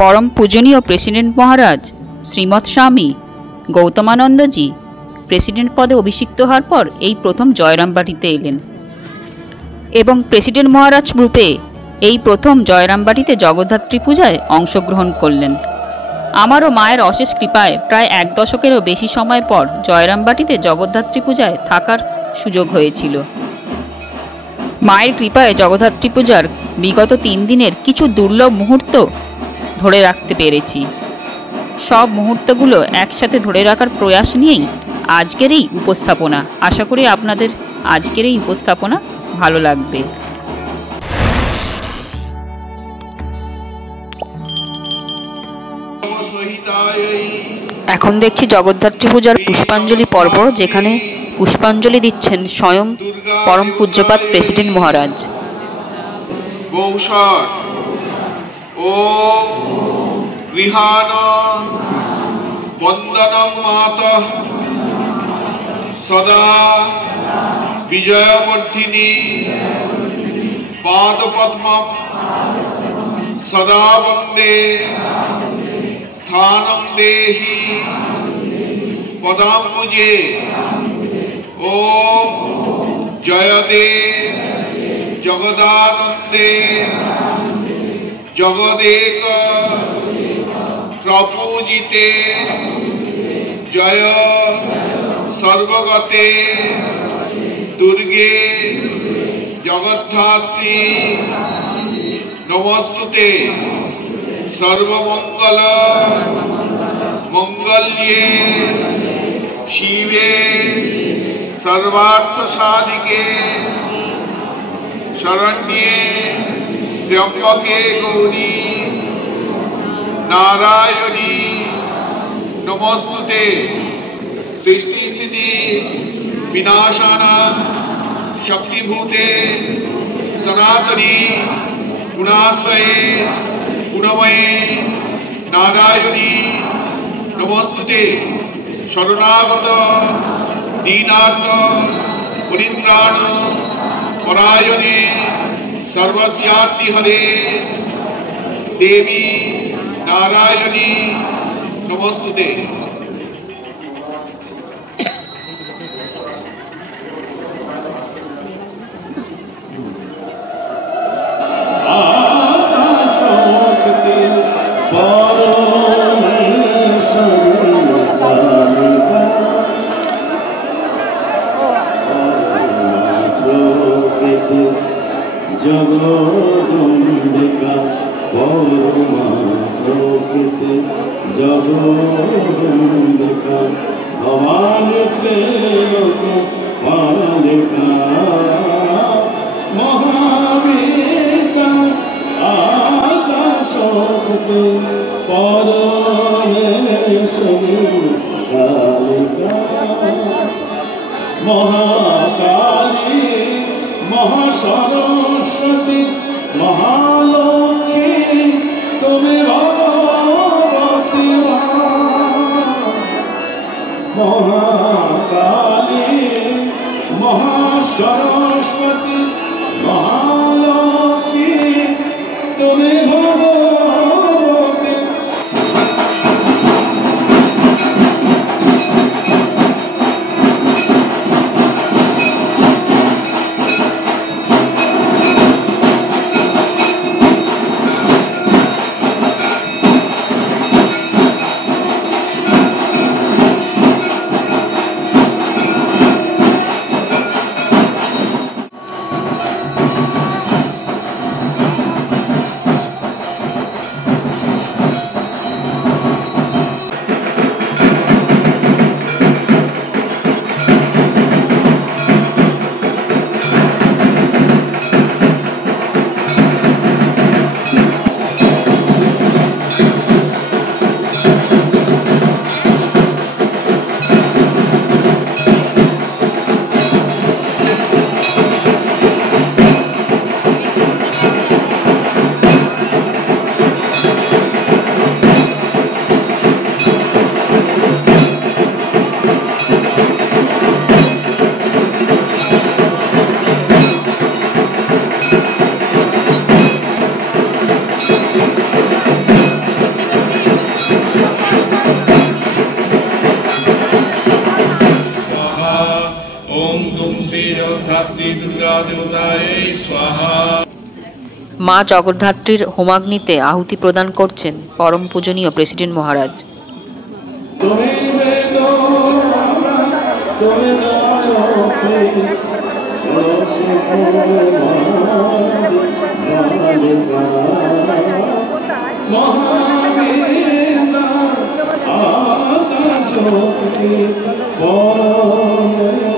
परम पूजनीय प्रेसिडेंट महाराज श्रीमत स्वामी गौतमानंद जी प्रेसिडेंट पदे अभिषिक्त हওয়ার पर এই প্রথম জয়রামবাটিতে এলেন এবং প্রেসিডেন্ট মহারাজ রূপে এই প্রথম জয়রামবাটিতে জগদ্ধাত্রী পূজায় অংশগ্রহণ করলেন। আমারও মায়ের অশেষ কৃপায় প্রায় এক দশকেরও বেশি সময় পর জয়রামবাটিতে জগদ্ধাত্রী পূজায় থাকার সুযোগ হয়েছিল। মায়ের কৃপায় জগদ্ধাত্রী পূজার বিগত 3 দিনের কিছু দুর্লভ মুহূর্ত ধরে রাখতে পেরেছি। সব মুহূর্তগুলো একসাথে ধরে রাখার প্রয়াস নিয়েই আজকের এই উপস্থাপনা। আশা করি আপনাদের আজকের এই উপস্থাপনা ভালো লাগবে। এখন দেখছি জগদ্ধাত্রী পূজার পুষ্পাঞ্জলি পর্ব, যেখানে পুষ্পাঞ্জলি দিচ্ছেন স্বয়ং পরম পূজ্যপাদ প্রেসিডেন্ট মহারাজ। সদা বিজয়বর্ধিনী পাদপদ্ম সদা বন্দে স্থানম দেহি পদাম্বুজে ওম জয়দে জগদানন্দে জগদেক প্রপূজিতে জয় সর্বগতে দুর্গে জগদ্ধাত্রী নমস্তুতে সর্বমঙ্গল মঙ্গল্যে শিবে সর্বার্থ সাধিকে শরণ্যে ত্র্যম্বকে গৌরী নারায়ণী নমস্তুতে সৃষ্টি স্থিতি বিনাশানা শক্তিভূতে সনাতনী গুণাশ্রয়ে গুণময়ে নারায়ণী নমস্তুতে শরণাগত দীনার্থ পরিত্রাণ পরায়ণে সর্বস্যার্থি হরে দেবী নারায়ণী নমস্তুতে। জগদম্বিকা পরমা প্রকৃতি জগদম্বিকা ভবানী ত্রৈলোক পালিকা মহাবীতা আকাশক্তি পরমেশ্বরী কালিকা মহাকালী মহাসরস্বতী মহালক্ষ্মী তুমি ভগবতী মহাকালী মহাসরস্বতী মহালক্ষ্মী তুমি ভগবতী। মা জগদ্ধাত্রীর হোমাগ্নিতে আহুতি প্রদান করছেন পরম পূজনীয় প্রেসিডেন্ট মহারাজ। তুমি বেদ তুমি নায়কে সরসে বালিকা মহাবীরা আকাশকে পরমেশ্বরী।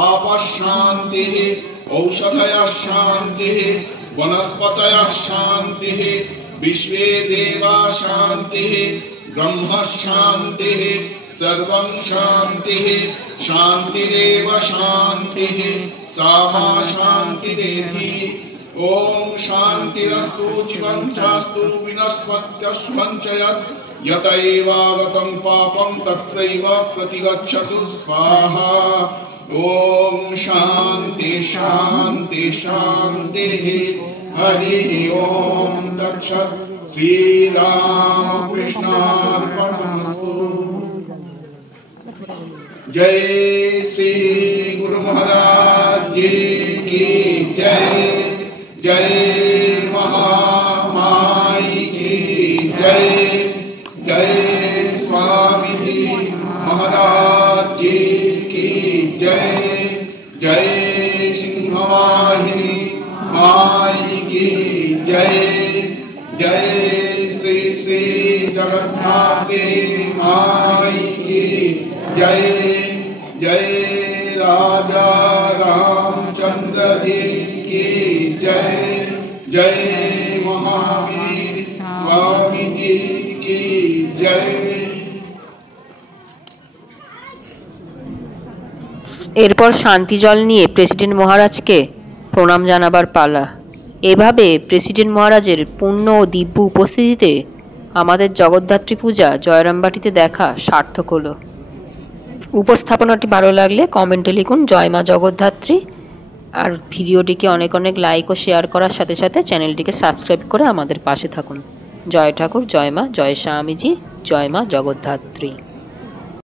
आपशान्तिः औषधयः शान्तिः वनस्पतयः शान्तिः विश्वे देवा शान्तिः ब्रह्म शान्तिः सर्वं शान्तिः शान्तिरेव शान्तिः सा मा शान्तिरेधि। ओम शान्तिरस्तु जीवं चास्तु विनश्वत्यश्वं च यत एवागतं पापं तत्रैव प्रतिगच्छतु स्वाहा। ओम शान्ति शान्ति शान्तिः। हरिः ओम तत्सत्। श्री रामकृष्णार्पणमस्तु। जय श्री गुरु महाराज जी की जय। जय महामाई की जय। जय स्वामी जी महाराज जी की जय। जय सिंहवाहिनी माई की जय। जय श्री श्री जगन्नाथ माई की जय। जय राजा रामचंद्र जी की जय। जय महावीर स्वामी जी की जय। এরপর শান্তি জল নিয়ে প্রেসিডেন্ট মহারাজকে প্রণাম জানাবার পালা। এভাবে প্রেসিডেন্ট মহারাজের পূর্ণ ও দিব্য উপস্থিতিতে আমাদের জগদ্ধাত্রী পূজা জয়রামবাটিতে দেখা সার্থক হলো। উপস্থাপনাটি ভালো লাগলে কমেন্টে লিখুন জয় মা জগদ্ধাত্রী আর ভিডিওটিকে অনেক অনেক লাইক ও শেয়ার করার সাথে সাথে চ্যানেলটিকে সাবস্ক্রাইব করে আমাদের পাশে থাকুন। জয় ঠাকুর, জয় মা, জয় স্বামীজি, জয় মা জগদ্ধাত্রী।